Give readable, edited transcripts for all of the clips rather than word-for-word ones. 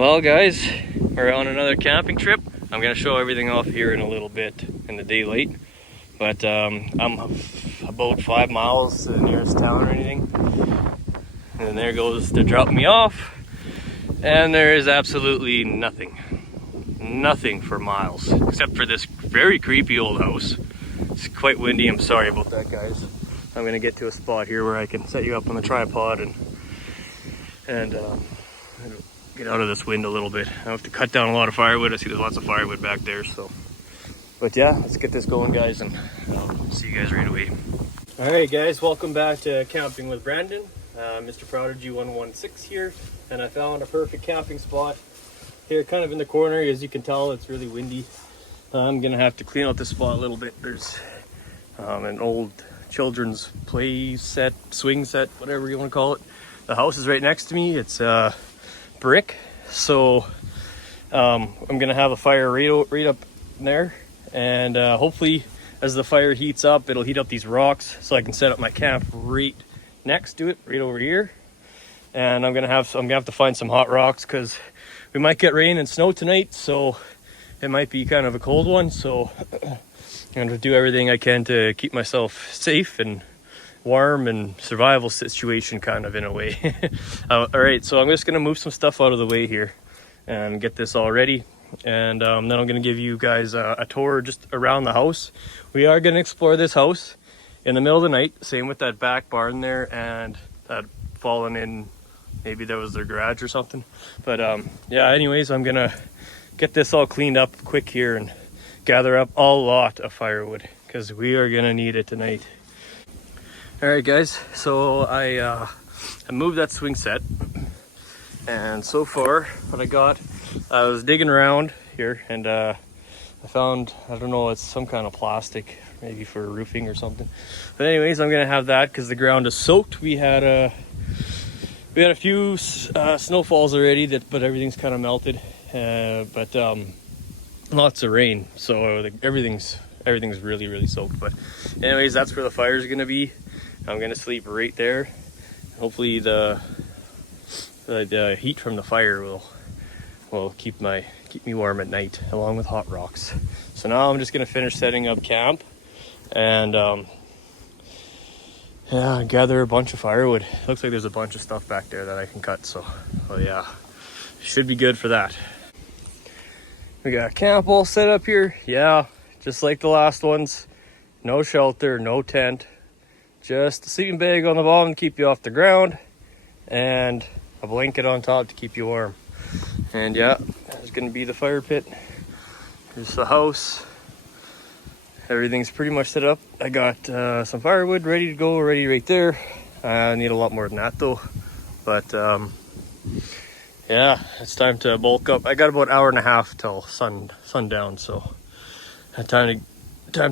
Well guys, we're on another camping trip. I'm going to show everything off here in a little bit in the daylight. But I'm about 5 miles to the nearest town or anything. And there goes to drop me off. And there is absolutely nothing. Nothing for miles. Except for this very creepy old house. It's quite windy. I'm sorry about that, guys. I'm going to get to a spot here where I can set you up on the tripod and get out of this wind a little bit. I have to cut down a lot of firewood. I see there's lots of firewood back there, so. But yeah, let's get this going, guys, and I'll see you guys right away. All right, guys, welcome back to Camping with Brandon. Mr. Prodigy 116 here, and I found a perfect camping spot here, kind of in the corner. As you can tell, it's really windy. I'm gonna have to clean out this spot a little bit. There's an old children's play set, swing set, whatever you want to call it. The house is right next to me. It's brick, so I'm gonna have a fire right up there, and hopefully as the fire heats up, it'll heat up these rocks so I can set up my camp right next to it, right over here. And I'm gonna have to find some hot rocks because we might get rain and snow tonight, so it might be kind of a cold one. So I'm gonna do everything I can to keep myself safe and warm and survival situation, kind of, in a way. All right, so I'm just gonna move some stuff out of the way here and get this all ready, and then I'm gonna give you guys a tour just around the house. We are gonna explore this house in the middle of the night, same with that back barn there and that fallen in, maybe that was their garage or something. But yeah, anyways, I'm gonna get this all cleaned up quick here and gather up a lot of firewood because we are gonna need it tonight. All right, guys, so I moved that swing set, and so far what I got, I was digging around here and I found, I don't know, it's some kind of plastic, maybe for roofing or something. But anyways, I'm gonna have that because the ground is soaked. We had a few snowfalls already, but everything's kind of melted, but lots of rain, so everything's really soaked. But anyways, that's where the fire is gonna be. I'm gonna sleep right there. Hopefully the heat from the fire will keep me warm at night, along with hot rocks. So now I'm just gonna finish setting up camp and yeah, gather a bunch of firewood. Looks like there's a bunch of stuff back there that I can cut, so well, yeah, should be good for that. We got camp all set up here. Yeah, just like the last ones. No shelter, no tent. Just a sleeping bag on the bottom to keep you off the ground, and a blanket on top to keep you warm. And yeah, there's gonna be the fire pit. Here's the house. Everything's pretty much set up. I got some firewood ready to go, ready right there. I need a lot more than that though. But yeah, it's time to bulk up. I got about an hour and a half till sundown, so I have time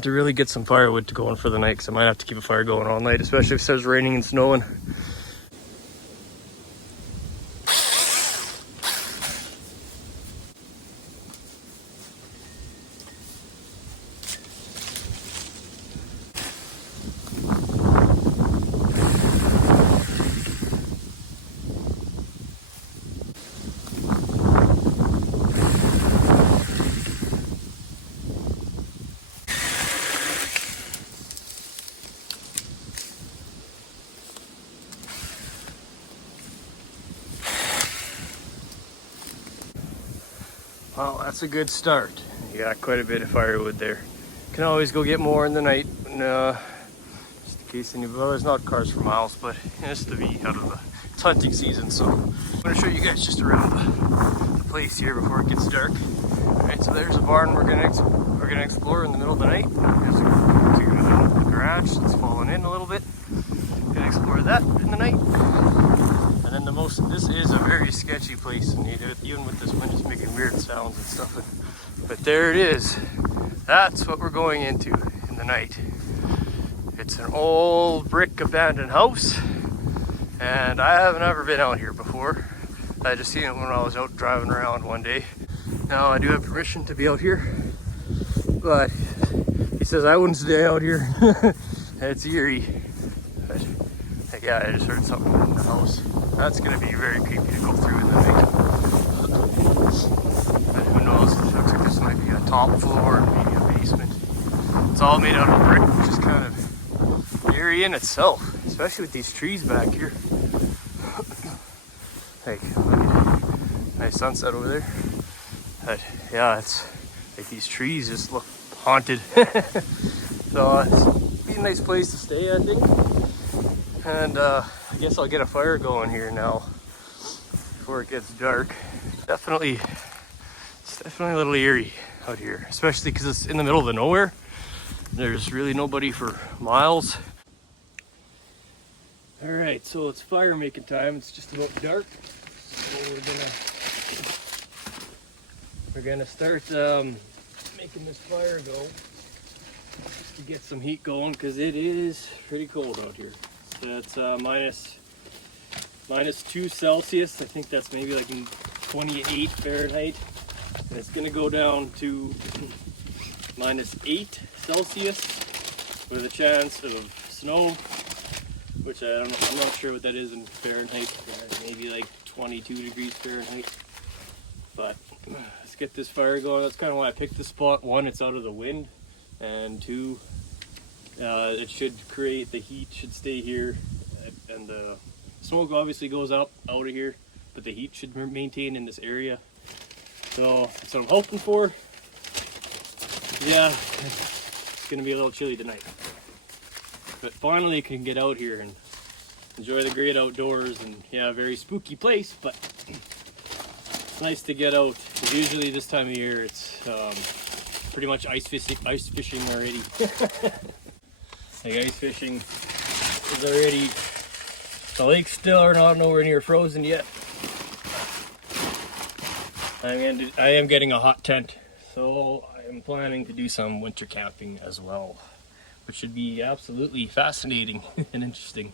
to really get some firewood to go on for the night, because I might have to keep a fire going all night, especially if it starts raining and snowing. Well, that's a good start. You got quite a bit of firewood there. Can always go get more in the night, just in case well, there's not cars for miles, but just to be out of it's hunting season, so I'm going to show you guys just around the place here before it gets dark. All right, so there's a barn we're gonna explore in the middle of the night. There's a garage that's fallen in a little bit. Gonna explore that in the night. And then this is a very sketchy place, and even with this wind, it's making weird sounds and stuff. But there it is. That's what we're going into in the night. It's an old brick abandoned house, and I haven't ever been out here before. I just seen it when I was out driving around one day. Now I do have permission to be out here, but he says I wouldn't stay out here. It's eerie. But yeah, I just heard something in the house. That's gonna be very creepy to go through in the night. top floor, maybe a basement. It's all made out of brick, which is kind of eerie in itself, especially with these trees back here. Like, nice sunset over there. But yeah, it's like these trees just look haunted. So it's be a nice place to stay, I think. And I guess I'll get a fire going here now before it gets dark. It's definitely a little eerie out here, especially because it's in the middle of the nowhere. There's really nobody for miles. All right, so it's fire making time. It's just about dark, so we're gonna start making this fire go to get some heat going, because it is pretty cold out here. So it's minus 2 Celsius. I think that's maybe like 28 Fahrenheit. And it's gonna go down to minus 8 Celsius with a chance of snow, which I'm not sure what that is in Fahrenheit. Maybe like 22 degrees Fahrenheit. But let's get this fire going. That's kind of why I picked this spot. One, it's out of the wind, and two, it should create the heat, should stay here, and the smoke obviously goes up out of here, but the heat should maintain in this area. So that's what I'm hoping for. Yeah, it's gonna be a little chilly tonight, but finally can get out here and enjoy the great outdoors. And yeah, very spooky place, but it's nice to get out. Usually this time of year it's pretty much ice fishing already. Like ice fishing is already, the lakes still are not nowhere near frozen yet. I am getting a hot tent, so I'm planning to do some winter camping as well, which should be absolutely fascinating and interesting.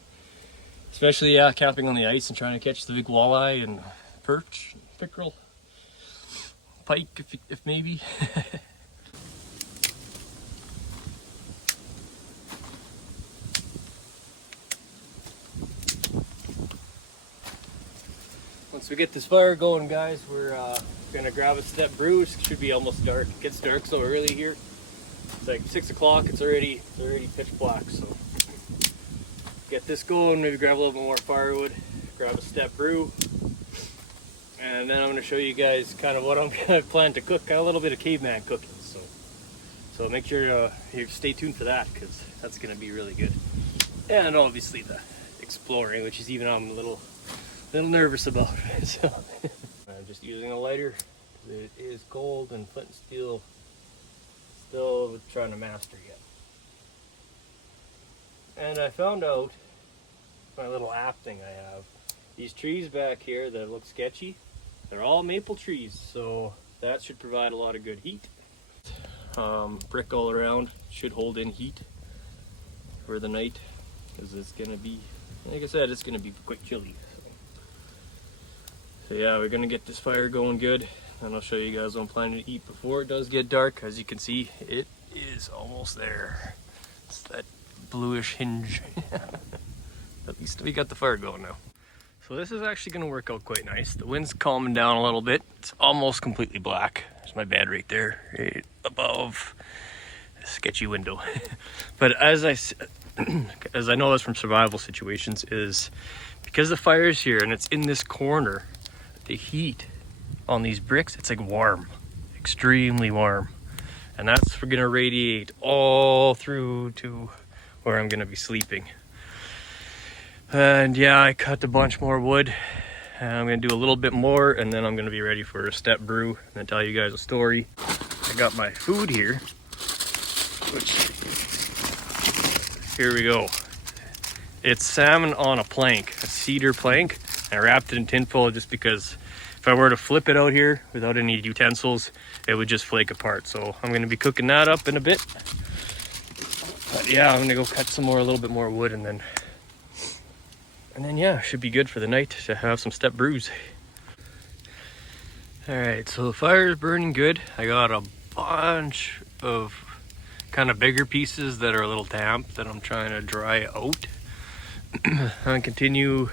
Especially camping on the ice and trying to catch the big walleye and perch, pickerel, pike if maybe. Once we get this fire going, guys, we're gonna grab a step brew. It should be almost dark. It gets dark so early here. It's like 6 o'clock. It's already pitch black. So get this going. Maybe grab a little bit more firewood. Grab a step brew, and then I'm gonna show you guys kind of what I'm gonna plan to cook. Got a little bit of caveman cooking, so make sure you stay tuned for that, because that's gonna be really good. And obviously the exploring, which is even I'm a little nervous about. So I'm just using a lighter. It is cold, and flint and steel still trying to master yet. And I found out my little app thing I have. These trees back here that look sketchy, they're all maple trees, so that should provide a lot of good heat. Brick all around should hold in heat for the night, because it's gonna be, like I said, it's gonna be quite chilly. So yeah, we're gonna get this fire going good, and I'll show you guys what I'm planning to eat before it does get dark. As you can see, it is almost there. It's that bluish hinge. At least we got the fire going now. So this is actually gonna work out quite nice. The wind's calming down a little bit. It's almost completely black. There's my bed right there, right above the sketchy window. But as I know this from survival situations, is because the fire's here and it's in this corner, the heat on these bricks, it's like warm, extremely warm. And that's gonna radiate all through to where I'm gonna be sleeping. And yeah, I cut a bunch more wood, and I'm gonna do a little bit more, and then I'm gonna be ready for a step brew and then tell you guys a story. I got my food here, which, here we go. It's salmon on a plank, a cedar plank. I wrapped it in tinfoil just because if I were to flip it out here without any utensils, it would just flake apart. So I'm gonna be cooking that up in a bit. But yeah, I'm gonna go cut some more, a little bit more wood, and then yeah, should be good for the night to have some step brews. All right, so the fire is burning good. I got a bunch of kind of bigger pieces that are a little damp that I'm trying to dry out. I'm gonna continue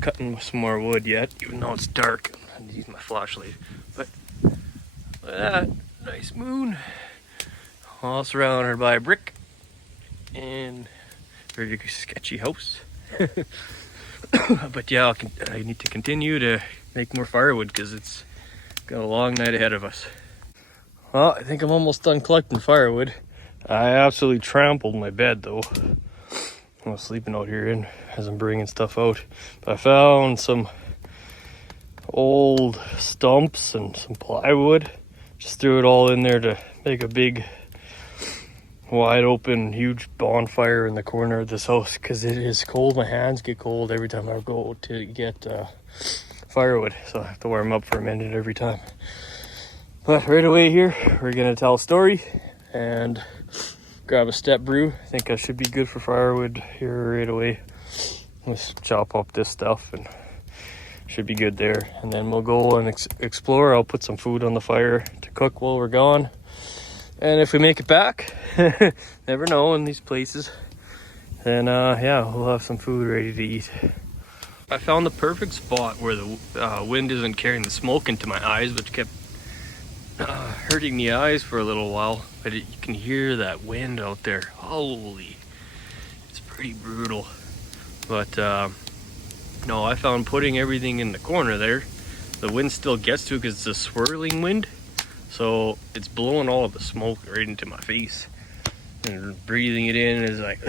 cutting some more wood yet, even though it's dark. I'm gonna use my flashlight. But Nice moon. All surrounded by brick and very sketchy house. But yeah, I need to continue to make more firewood because it's got a long night ahead of us. Well, I think I'm almost done collecting firewood. I absolutely trampled my bed though. I was sleeping out here as I'm bringing stuff out. But I found some old stumps and some plywood. Just threw it all in there to make a big, wide open, huge bonfire in the corner of this house because it is cold. My hands get cold every time I go to get firewood, so I have to warm up for a minute every time. But right away here, we're gonna tell a story and grab a step brew. I think I should be good for firewood here right away. Let's chop up this stuff and should be good there. And then we'll go and explore. I'll put some food on the fire to cook while we're gone. And if we make it back, never know in these places, then yeah, we'll have some food ready to eat. I found the perfect spot where the wind isn't carrying the smoke into my eyes, which kept hurting the eyes for a little while. But you can hear that wind out there. Holy, it's pretty brutal. But no, I found putting everything in the corner there, the wind still gets to it because it's a swirling wind. So it's blowing all of the smoke right into my face. And breathing it in is like,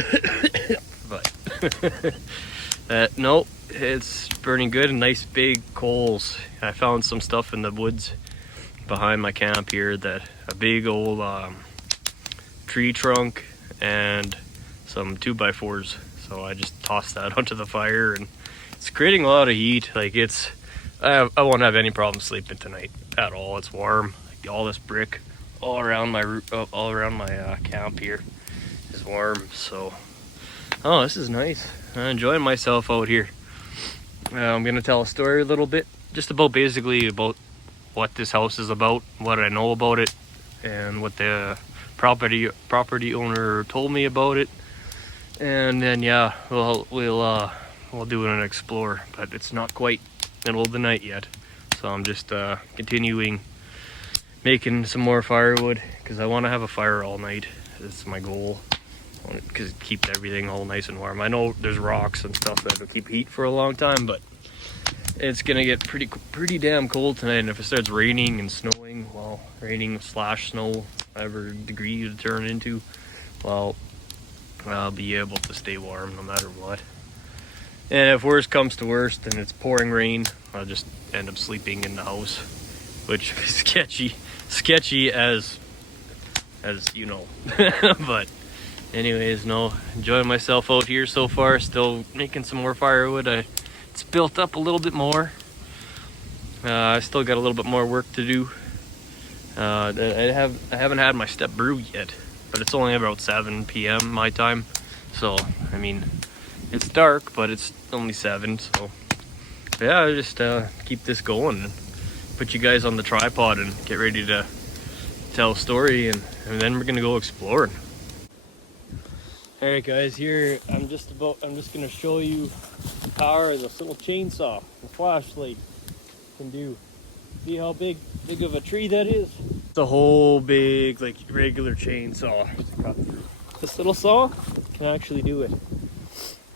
but no, it's burning good and nice big coals. I found some stuff in the woods behind my camp here, that a big old tree trunk and some 2x4s. So I just tossed that onto the fire and it's creating a lot of heat. Like I won't have any problem sleeping tonight at all. It's warm. Like all this brick all around my camp here is warm. So, oh, this is nice. I'm enjoying myself out here. I'm gonna tell a story a little bit, just about basically about what this house is about, what I know about it, and what the property owner told me about it. And then yeah, we'll do an explore, but it's not quite middle of the night yet, so I'm just continuing making some more firewood because I want to have a fire all night. That's my goal, because it keeps everything all nice and warm. I know there's rocks and stuff that will keep heat for a long time, but it's gonna get pretty damn cold tonight. And if it starts raining and snowing, well, raining / snow, whatever degree you turn into, well, I'll be able to stay warm no matter what. And if worst comes to worst and it's pouring rain, I'll just end up sleeping in the house, which is sketchy as you know. But anyways, no, enjoying myself out here so far. Still making some more firewood. It's built up a little bit more. I still got a little bit more work to do. I haven't had my step brew yet, but it's only about 7 p.m. my time. So I mean, it's dark, but it's only 7. So yeah, I just keep this going and put you guys on the tripod and get ready to tell a story, and then we're gonna go exploring. All right, guys, here I'm just gonna show you the power of this little chainsaw, the flashlight can do. See how big of a tree that is? It's a whole big, like, regular chainsaw. This little saw can actually do it.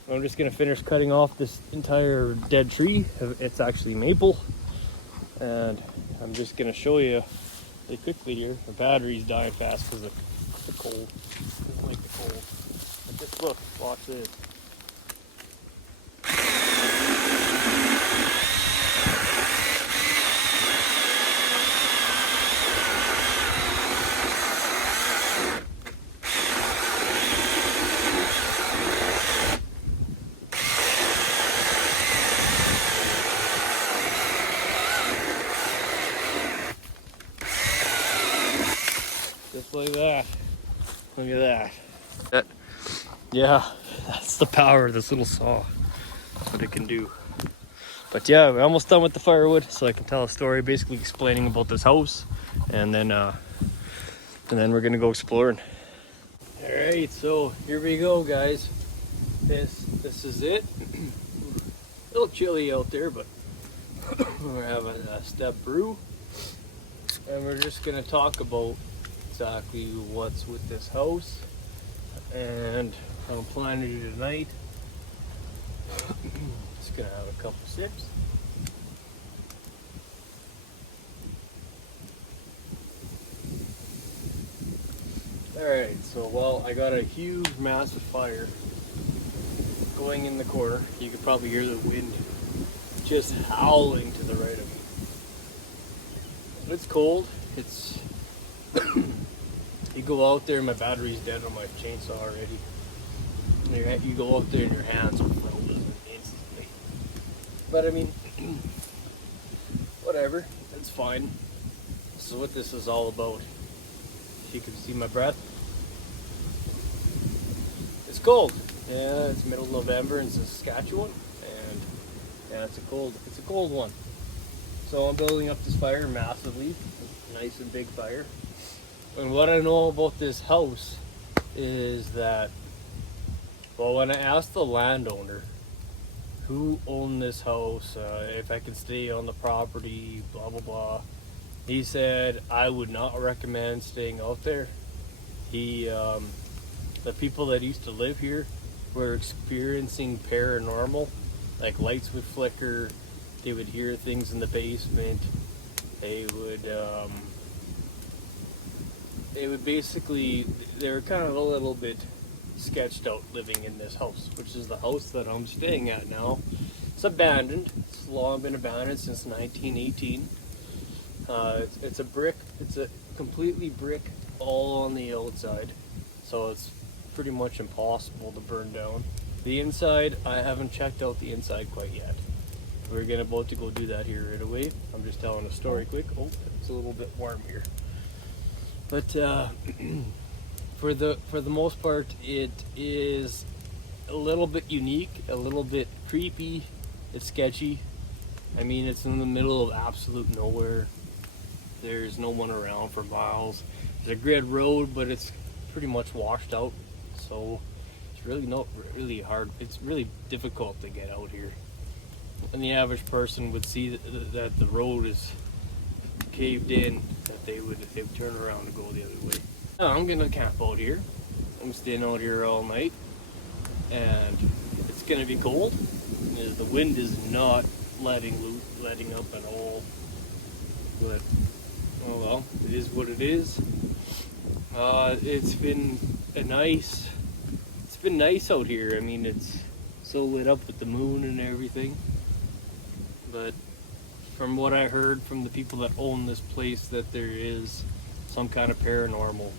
I'm just gonna finish cutting off this entire dead tree. It's actually maple, and I'm just gonna show you really quickly here. The battery's dying fast because of the cold. I don't like the cold. But just look, watch this. Just like that. Look at that. Yeah, that's the power of this little saw. That's what it can do. But yeah, we're almost done with the firewood, so I can tell a story basically explaining about this house, and then we're gonna go exploring. All right, so here we go, guys. This is it. A little chilly out there, but we're having a step brew. and we're just gonna talk about exactly what's with this house and how I'm planning to do tonight. Just gonna have a couple sips. Alright, so well, I got a huge massive fire going in the corner. You could probably hear the wind just howling to the right of me. It's cold. It's you go out there, my battery's dead on my chainsaw already. You go out there and your hands are frozen instantly. But I mean, whatever, it's fine. This is what this is all about. If you can see my breath. It's cold. Yeah, it's middle of November in Saskatchewan, and yeah, it's a cold one. So I'm building up this fire massively, nice and big fire. And what I know about this house is that, well, when I asked the landowner who owned this house, if I could stay on the property, blah blah blah, he said I would not recommend staying out there. The people that used to live here were experiencing paranormal, like lights would flicker, they would hear things in the basement, they would basically, they were kind of a little bit sketched out living in this house, which is the house that I'm staying at now. It's abandoned. It's long been abandoned since 1918. It's a brick. It's a completely brick all on the outside, so it's pretty much impossible to burn down. The inside, I haven't checked out the inside quite yet. We're about to go do that here right away. I'm just telling a story quick. Oh, it's a little bit warm here. But for the most part, it is a little bit unique, a little bit creepy. It's sketchy. I mean, it's in the middle of absolute nowhere. There's no one around for miles. There's a grid road, but it's pretty much washed out. So it's really not really hard. It's really difficult to get out here. And the average person would see that the road is caved in, that they would turn around and go the other way. Now, I'm gonna camp out here. I'm staying out here all night, and it's gonna be cold. The wind is not letting up at all. But oh well, it is what it is. It's been nice out here. I mean, it's so lit up with the moon and everything. But from what I heard from the people that own this place, that there is some kind of paranormal,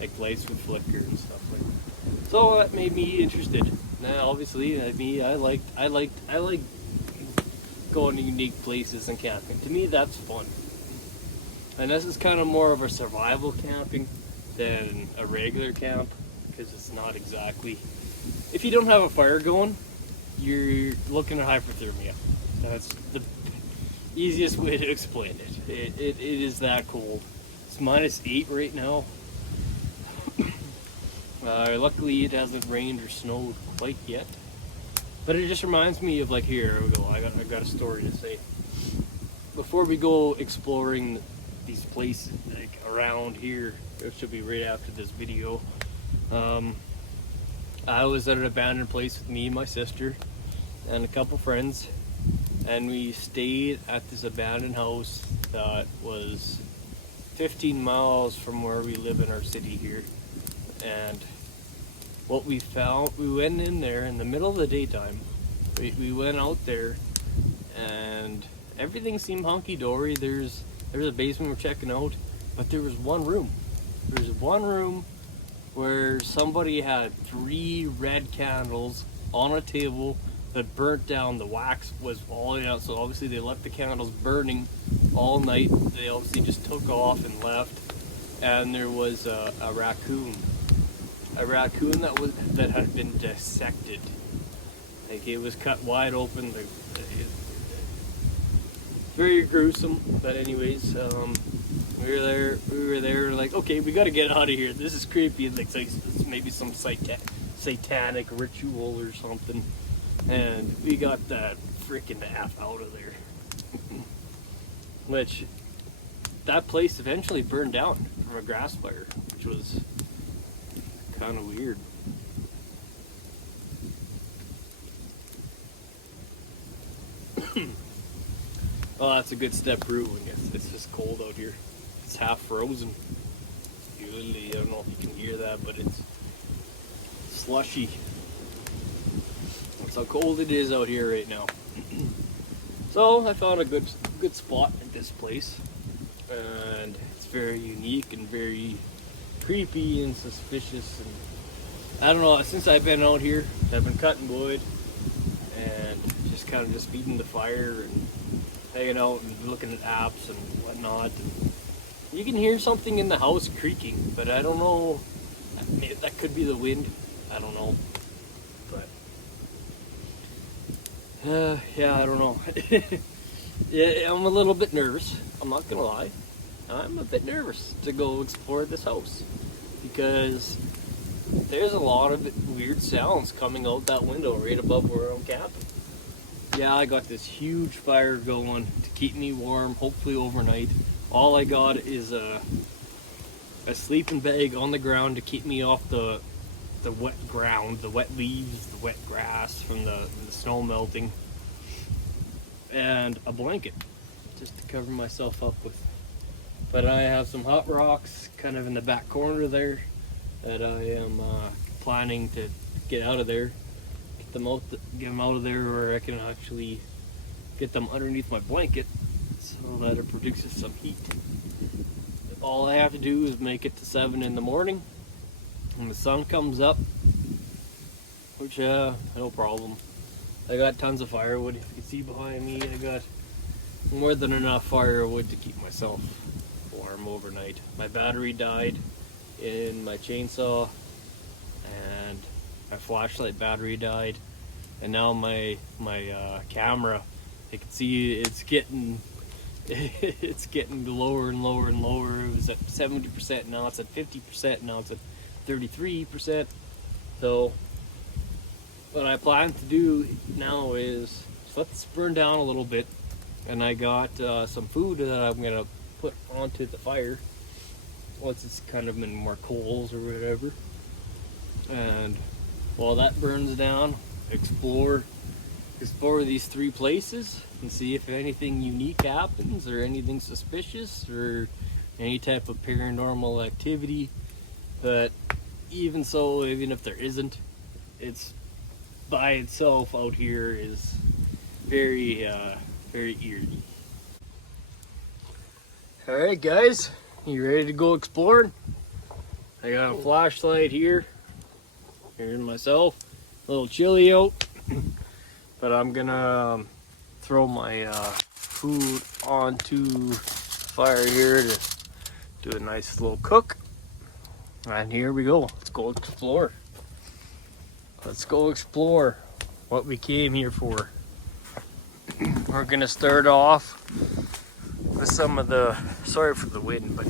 like lights would flicker and stuff like that. So that made me interested. Now, obviously, I like going to unique places and camping. To me, that's fun. And this is kind of more of a survival camping than a regular camp, because it's not exactly. If you don't have a fire going, you're looking at hypothermia. That's the easiest way to explain it. It is that cold. It's -8 right now. Luckily, it hasn't rained or snowed quite yet. But it just reminds me of, like, here we go. I got a story to say. Before we go exploring these places, like around here, it should be right after this video. I was at an abandoned place with me and my sister and a couple friends, and we stayed at this abandoned house that was 15 miles from where we live in our city here. And what we found, we went in there in the middle of the daytime. We went out there, and everything seemed hunky-dory. There's a basement we're checking out, but there was one room. There's one room where somebody had 3 red candles on a table that burnt down. The wax was falling out, so obviously they left the candles burning all night. They obviously just took off and left. And there was a raccoon that had been dissected. Like, it was cut wide open. Very gruesome. But anyways, we were there, like, okay, we got to get out of here. This is creepy. Like, it's maybe some satanic ritual or something. And we got that freaking F out of there. Which, that place eventually burned down from a grass fire, which was kind of weird. Oh, that's a good step brewing. It's just cold out here. It's half frozen. Usually, I don't know if you can hear that, but it's slushy. That's how cold it is out here right now. So I found a good spot at this place, and it's very unique and very creepy and suspicious. And I don't know. Since I've been out here, I've been cutting wood and just kind of just feeding the fire and hanging out and looking at apps and whatnot. And you can hear something in the house creaking, but I don't know. That could be the wind. I don't know. But yeah, I don't know. Yeah, I'm a little bit nervous. I'm not gonna lie. I'm a bit nervous to go explore this house because there's a lot of weird sounds coming out that window right above where I'm camping. Yeah, I got this huge fire going to keep me warm, hopefully overnight. All I got is a sleeping bag on the ground to keep me off the wet ground, the wet leaves, the wet grass from the snow melting, and a blanket just to cover myself up with. But I have some hot rocks kind of in the back corner there that I am planning to get out of there, get them out of there where I can actually get them underneath my blanket so that it produces some heat. All I have to do is make it to 7 in the morning when the sun comes up, which no problem. I got tons of firewood. If you can see behind me, I got more than enough firewood to keep myself warm overnight. My battery died in my chainsaw, and my flashlight battery died, and now my camera, you can see it's getting lower and lower and lower. It was at 70%, now it's at 50%, now it's at 33%. So what I plan to do now is just let this burn down a little bit, and I got some food that I'm gonna put onto the fire once it's kind of in more coals or whatever. And while that burns down, explore these 3 places and see if anything unique happens or anything suspicious or any type of paranormal activity. But even so, even if there isn't, it's by itself out here is very eerie. Alright guys, you ready to go exploring? I got a flashlight here. Here's myself. A little chilly out. But I'm gonna throw my food onto fire here to do a nice little cook. And here we go. Let's go explore. Let's go explore what we came here for. We're gonna start off with some of the, sorry for the wind, but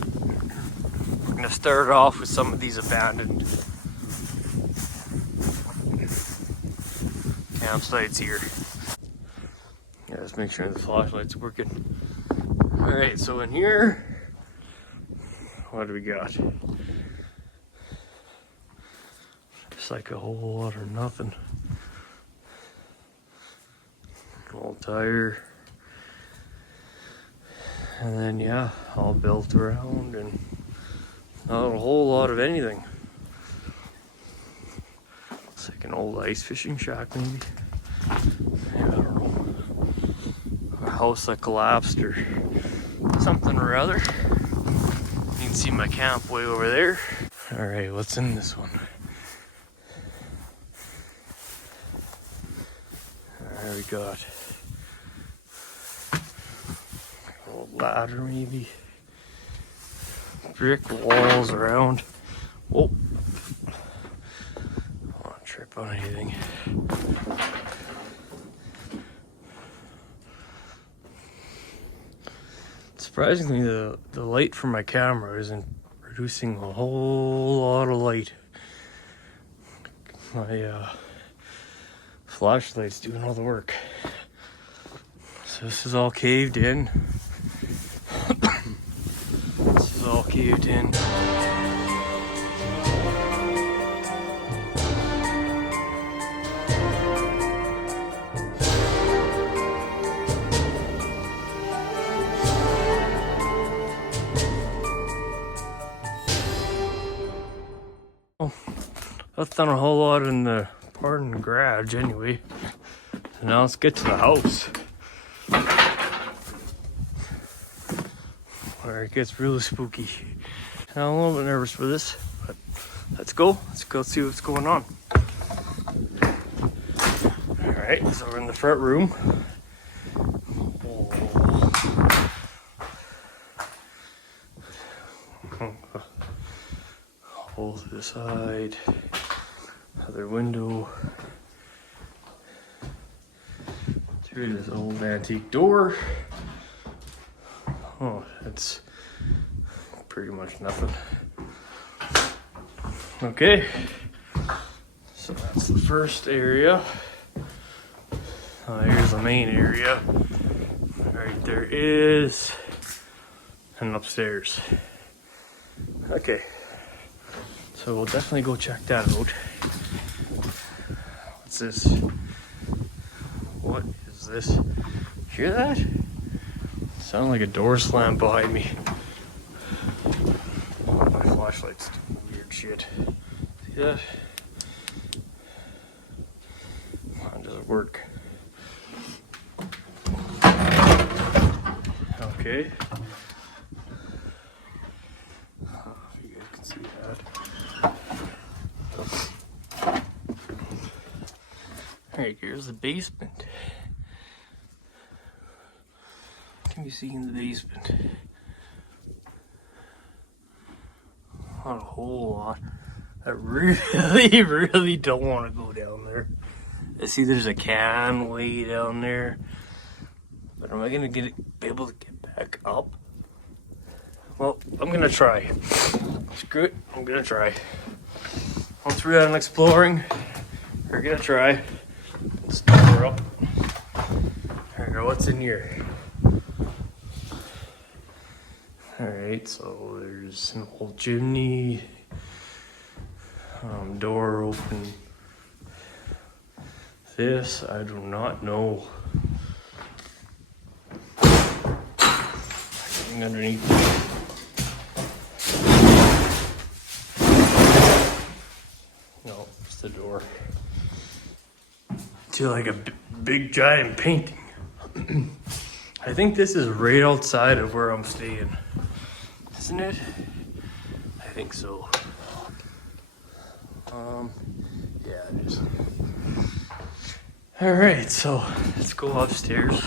we're gonna start off with some of these abandoned campsites here. Yeah, let's make sure the flashlight's working. Alright, so in here, what do we got? It's like a whole lot or nothing. Old tire. And then yeah, all built around and not a whole lot of anything. It's like an old ice fishing shack maybe. Yeah, I don't know. A house that collapsed or something or other. You can see my camp way over there. Alright, what's in this one? There we got a little ladder maybe. Brick walls around. Whoa. I don't trip on anything. Surprisingly, the light from my camera isn't producing a whole lot of light. My flashlight's doing all the work. So this is all caved in. caved in. Oh, I've done a whole lot in the part in the garage anyway. Now let's get to the house, where it gets really spooky. I'm a little bit nervous for this, but let's go see what's going on. Alright, so we're in the front room. Hole to the side, other window, through this old antique door. Oh, it's pretty much nothing. Okay, so that's the first area. Here's the main area. Right there is an upstairs. Okay, so we'll definitely go check that out. What's this? What is this? Hear that? Sounded like a door slam behind me. Oh, my flashlight's doing weird shit. See that? How does it work? Okay. If you guys can see that. Alright, here's the basement. What can you see in the basement? Not a whole lot. I really don't want to go down there. I see there's a can way down there. But am I gonna be able to get back up? Well, I'm gonna try. Screw it, I'm gonna try. Once we're done exploring, we're gonna try. Let's door up. There we go, what's in here? Alright, so there's an old chimney, door open. This, I do not know. Anything underneath. No, it's the door. To like a big giant painting. I think this is right outside of where I'm staying. Isn't it? I think so. Yeah, it is. Alright, so let's go upstairs.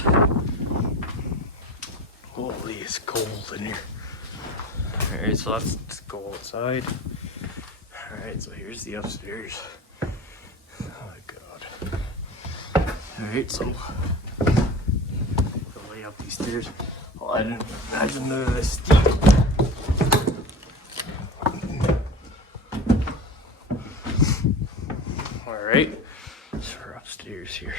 Holy, it's cold in here. Alright, so let's go outside. Alright, so here's the upstairs. Oh my god. Alright, so the way up these stairs. Well, I didn't imagine they're this steep. Alright, so we're upstairs here.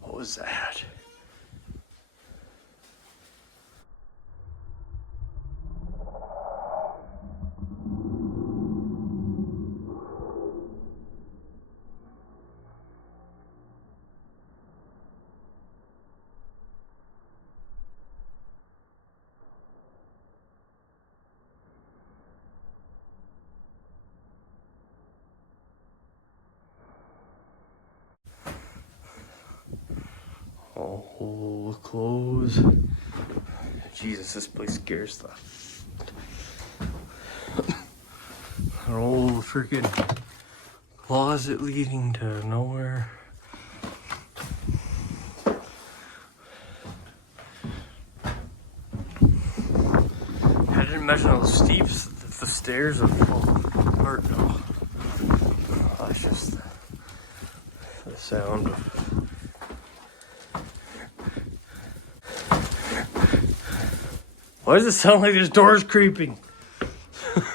What was that? Oh, clothes. Jesus, this place scares the... An old freaking closet leading to nowhere. I didn't imagine how steep the stairs would fall apart. No. That's just the sound of... Why does it sound like there's doors creeping?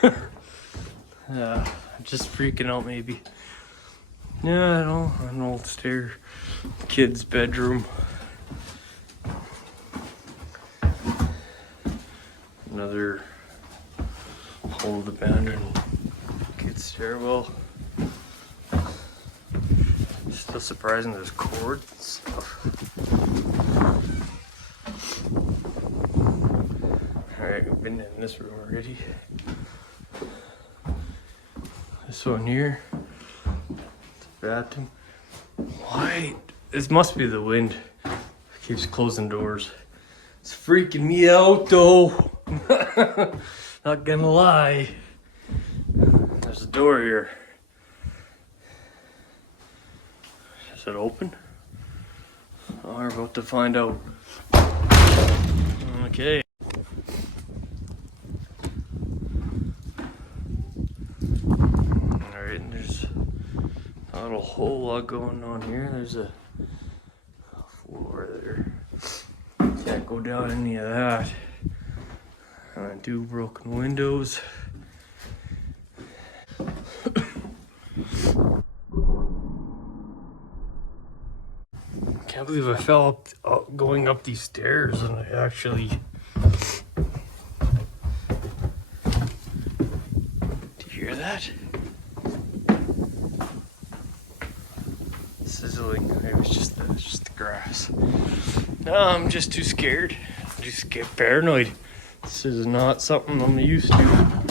I'm just freaking out maybe. Yeah, I know, an old kid's bedroom. Another old abandoned kid stairwell. Still surprising there's cord and stuff. Alright, we've been in this room already. This one here. It's a bathroom. Why? This must be the wind. It keeps closing doors. It's freaking me out though. Not gonna lie. There's a door here. Is it open? Oh, we're about to find out. Okay. Alright, and there's not a whole lot going on here. There's a floor there. Can't go down any of that. And 2 broken windows. Can't believe I fell up going up these stairs and I actually. Do you hear that? Sizzling. Maybe it's just the grass. No, I'm just too scared. I'm just get paranoid. This is not something I'm used to.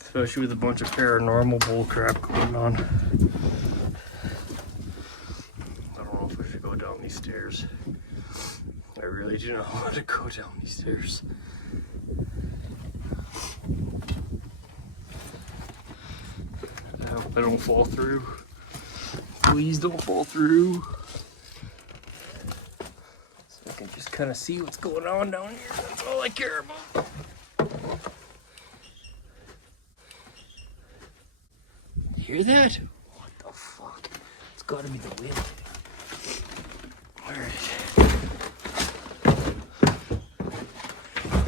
Especially with a bunch of paranormal bullcrap going on. I don't know if I should go down these stairs. I really do not want to go down these stairs. I hope I don't fall through. Please don't fall through. So I can just kind of see what's going on down here. That's all I care about. Hear that? What the fuck? It's gotta be the wind. Alright.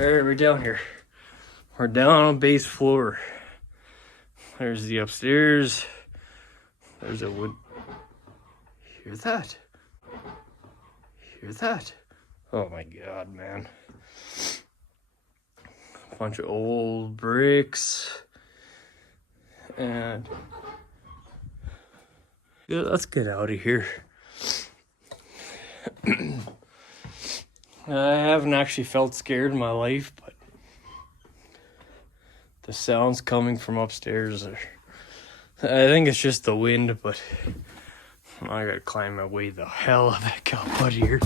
Alright, we're down here. We're down on base floor. There's the upstairs. There's a wood. Hear that? Hear that? Oh my god, man. A bunch of old bricks. And yeah, let's get out of here. I haven't actually felt scared in my life, but the sounds coming from upstairs are, I think it's just the wind, but I gotta climb my way the hell back up out of here.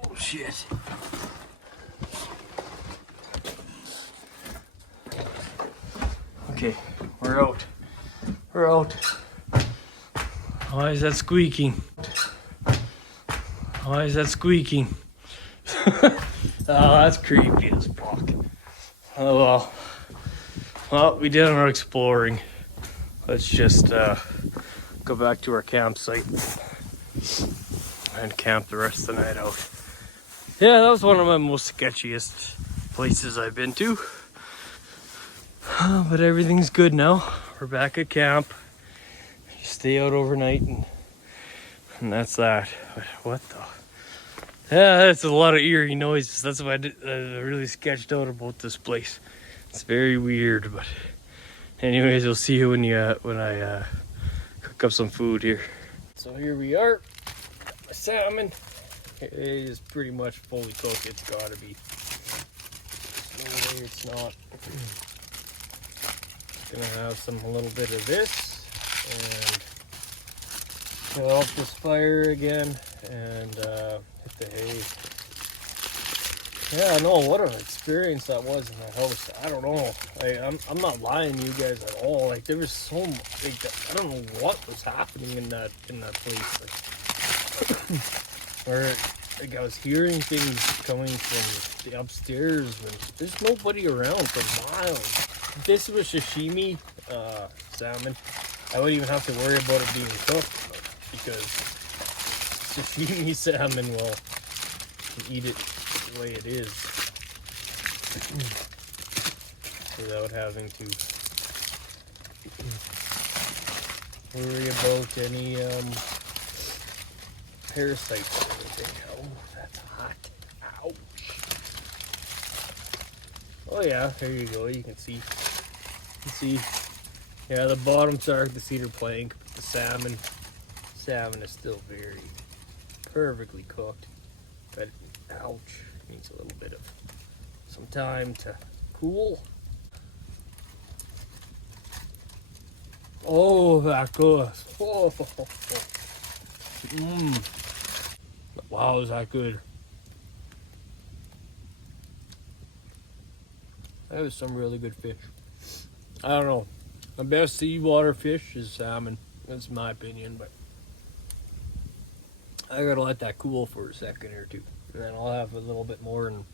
Oh shit. Okay, we're out. We're out. Why is that squeaking? Why is that squeaking? Oh, that's creepy as fuck. Oh well. Well, we did our exploring. Let's just go back to our campsite and camp the rest of the night out. Yeah, that was one of my most sketchiest places I've been to. But everything's good now. We're back at camp. Stay out overnight and that's that. But what the? Yeah, that's a lot of eerie noises. That's what I really sketched out about this place. It's very weird, but anyways, we'll see you when I cook up some food here. So here we are. My salmon. It is pretty much fully cooked. It's gotta be. No way it's not. Gonna have a little bit of this and fill off this fire again and hit the hay. Yeah, no, what an experience that was in the house. I don't know. I'm not lying to you guys at all. Like there was so much. Like, I don't know what was happening in that place. Like, where like I was hearing things coming from the upstairs, and there's nobody around for miles. If this was sashimi salmon, I wouldn't even have to worry about it being cooked because sashimi salmon, well, you can eat it the way it is without having to worry about any parasites or anything. Oh, that's hot. Ouch. Oh yeah, there you go. You can see. Yeah, the bottom started the cedar plank, but the salmon is still very perfectly cooked. But ouch, needs a little bit of some time to cool. Oh, that good. Oh. Wow, is that good? That was some really good fish. I don't know. The best seawater fish is salmon. That's my opinion, but I gotta let that cool for a second or two. And then I'll have a little bit more and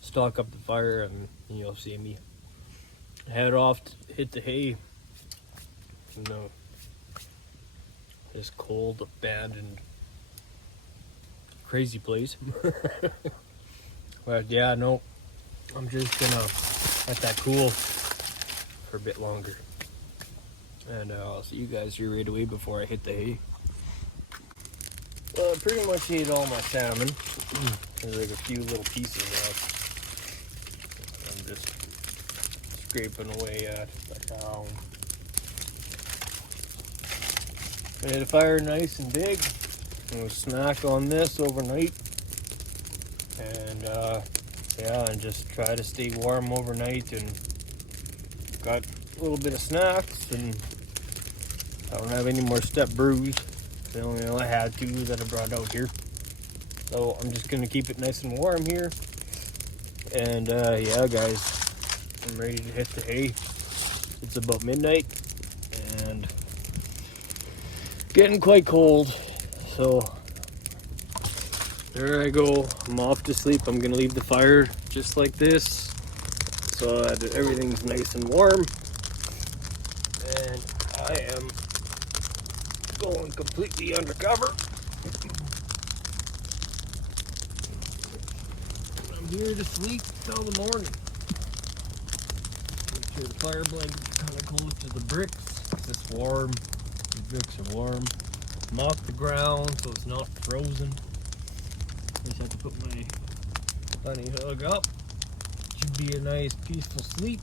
stock up the fire, and you'll see me head off to hit the hay. No. This cold, abandoned, crazy place. But yeah, no. I'm just gonna let that cool for a bit longer. And I'll see you guys here right away before I hit the hay. Well, I pretty much ate all my salmon. There's like a few little pieces left. I'm just scraping away at. I had a fire nice and big. I'm gonna snack on this overnight. And yeah, and just try to stay warm overnight, and got a little bit of snacks, and I don't have any more step brews. I only had 2 that I brought out here. So I'm just gonna keep it nice and warm here. And yeah guys, I'm ready to hit the hay. It's about midnight and getting quite cold. So there I go. I'm off to sleep. I'm gonna leave the fire just like this so that everything's nice and warm. And I am going completely undercover. I'm here to sleep till the morning. Make sure the fire blanket's kind of close to the bricks. It's warm. The bricks are warm. I'm off the ground so it's not frozen. Just have to put my bunny hug up. Should be a nice peaceful sleep.